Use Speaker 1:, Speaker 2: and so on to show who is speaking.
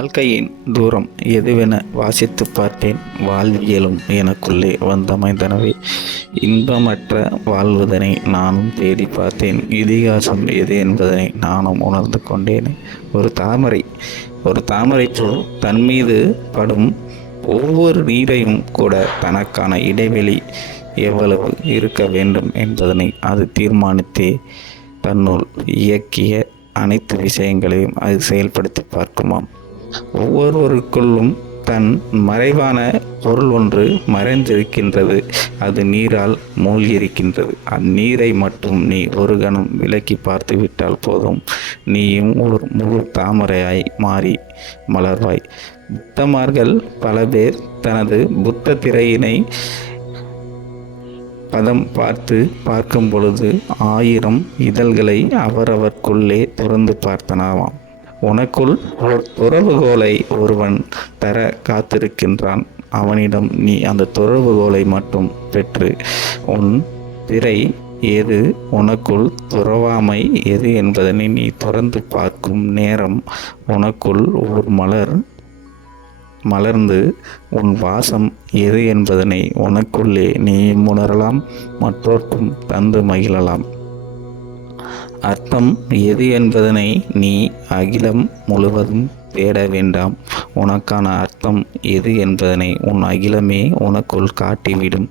Speaker 1: வாழ்க்கையின் தூரம் எதுவென வாசித்து பார்த்தேன் வாழ்வியலும் எனக்குள்ளே வந்தமைந்தனவே. இன்பமற்ற வாழ்வதனை நானும் தேடி பார்த்தேன். இதிகாசம் எது என்பதனை நானும் உணர்ந்து கொண்டேன். ஒரு தாமரை ஒரு தாமரை சொல் தன் மீது படும் ஒவ்வொரு நீரையும் கூட தனக்கான இடைவெளி எவ்வளவு இருக்க வேண்டும் என்பதனை அது தீர்மானித்தே தன்னுள் இயக்கிய அனைத்து விஷயங்களையும் அது செயல்படுத்தி பார்க்குமாம். ஒவ்வொருவருக்குள்ளும் தன் மறைவான பொருள் ஒன்று மறைந்திருக்கின்றது. அது நீரால் மூழ்கியிருக்கின்றது. அந்நீரை மட்டும் நீ ஒரு கணம் விலக்கி பார்த்து விட்டால் போதும். நீயும் ஒரு முழு தாமரையாய் மாறி மலர்வாய். புத்தமார்கள் பல பேர் தனது புத்த திரையினை பதம் பார்த்து பார்க்கும் பொழுது ஆயிரம் இதழ்களை அவரவர்க்குள்ளே துறந்து பார்த்தனாவாம். உனக்குள் ஒரு துறவுகோலை ஒருவன் தர காத்திருக்கின்றான். அவனிடம் நீ அந்த துறவுகோலை மட்டும் பெற்று உன் பிறை எது உனக்குள் துறவாமை எது என்பதனை நீ துறந்து பார்க்கும் நேரம் உனக்குள் ஒரு மலர் மலர்ந்து உன் வாசம் எது என்பதனை உனக்குள்ளே நீ உணரலாம் மற்றோர்க்கும் தந்து மகிழலாம். அர்த்தம் எது என்பதனை நீ அகிலம் முழுவதும் தேட வேண்டாம். உனக்கான அர்த்தம் எது என்பதனை உன் அகிலமே உனக்குள் காட்டிவிடும்.